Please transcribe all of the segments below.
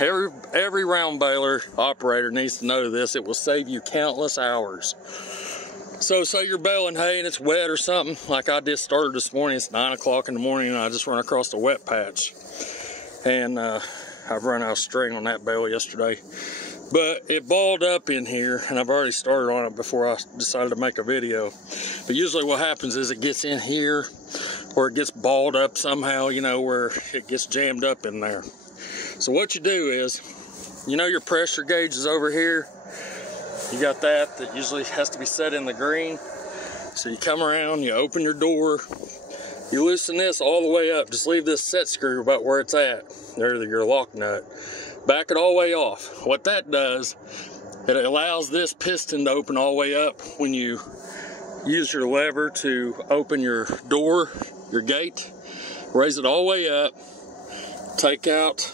Every round baler operator needs to know this. It will save you countless hours. So say you're baling hay and it's wet or something, like I just started this morning. It's 9 o'clock in the morning and I just run across a wet patch. And I've run out of string on that bale yesterday. But it balled up in here, and I've already started on it before I decided to make a video. But usually what happens is it gets in here, or it gets balled up somehow, you know, where it gets jammed up in there. So what you do is, you know your pressure gauge is over here. You got that usually has to be set in the green. So you come around, you open your door, you loosen this all the way up. Just leave this set screw about where it's at. There's your lock nut. Back it all the way off. What that does, it allows this piston to open all the way up when you use your lever to open your door, your gate. Raise it all the way up. Take out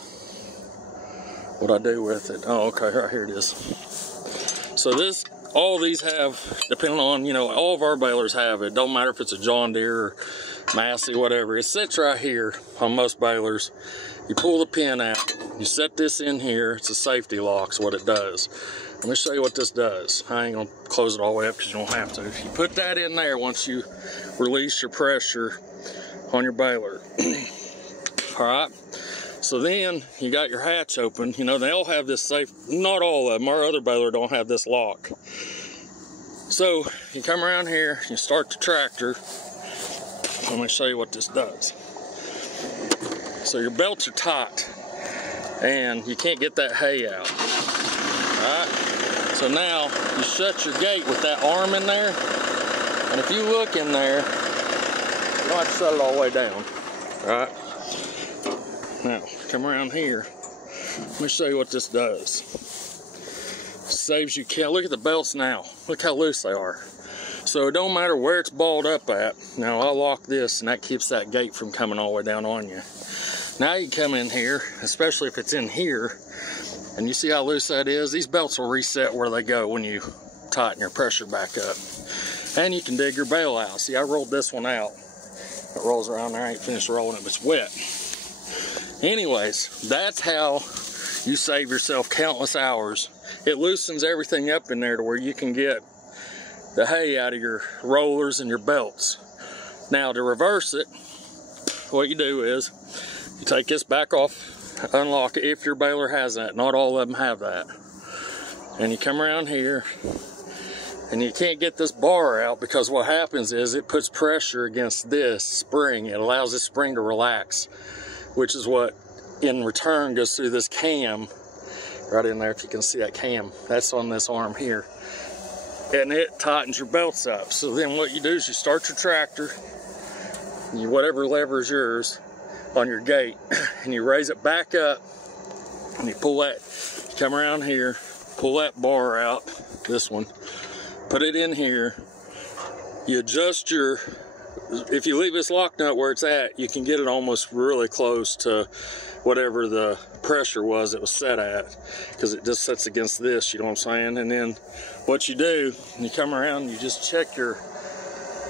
what I do with it. Oh, okay, right here it is. So this, all these have, depending on, you know, all of our balers have it. Don't matter if it's a John Deere or Massey, whatever. It sits right here on most balers. You pull the pin out, you set this in here. It's a safety lock, is what it does. Let me show you what this does. I ain't gonna close it all the way up because you don't have to. You put that in there once you release your pressure on your baler. All right, so then you got your hatch open. You know, they all have this safe, not all of them. Our other baler don't have this lock. So you come around here, you start the tractor. Let me show you what this does. So your belts are tight and you can't get that hay out. Alright, so now you shut your gate with that arm in there, and if you look in there, you don't have to shut it all the way down. Alright, now come around here. Let me show you what this does. Saves you, look at the belts now. Look how loose they are. So it don't matter where it's balled up at. Now I'll lock this and that keeps that gate from coming all the way down on you. Now you come in here, especially if it's in here, and you see how loose that is. These belts will reset where they go when you tighten your pressure back up. And you can dig your bale out. See, I rolled this one out. It rolls around there. I ain't finished rolling it, but it's wet. Anyways, that's how you save yourself countless hours. It loosens everything up in there to where you can get the hay out of your rollers and your belts. Now to reverse it, what you do is you take this back off, unlock it if your baler has that. Not all of them have that. And you come around here and you can't get this bar out because what happens is it puts pressure against this spring. It allows this spring to relax, which is what in return goes through this cam right in there. If you can see that cam, that's on this arm here. And it tightens your belts up. So then what you do is you start your tractor, whatever lever is yours, on your gate, and you raise it back up, and you pull that, you come around here, pull that bar out, this one, put it in here, you adjust your, if you leave this lock nut where it's at, you can get it almost really close to whatever the pressure was it was set at, because it just sets against this, you know what I'm saying? And then what you do, you come around, you just check your,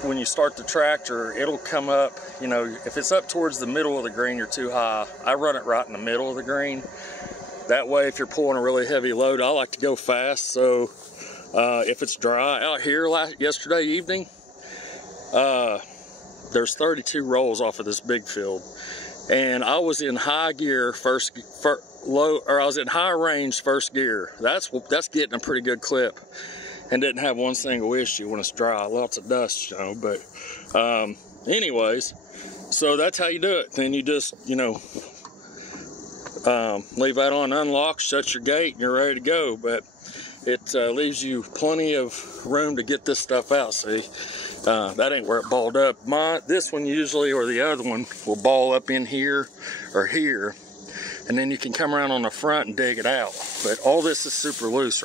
when you start the tractor, it'll come up, you know, if it's up towards the middle of the green, you're too high. I run it right in the middle of the green. That way, if you're pulling a really heavy load, I like to go fast. So if it's dry out here yesterday evening, there's 32 rolls off of this big field. And I was in high gear I was in high range first gear. That's getting a pretty good clip. And didn't have one single issue when it's dry. Lots of dust, you know, but anyways, so that's how you do it. Then you just, you know, leave that on unlocked, shut your gate, and you're ready to go. But it leaves you plenty of room to get this stuff out, see. That ain't where it balled up. This one usually, or the other one, will ball up in here or here. And then you can come around on the front and dig it out. But all this is super loose right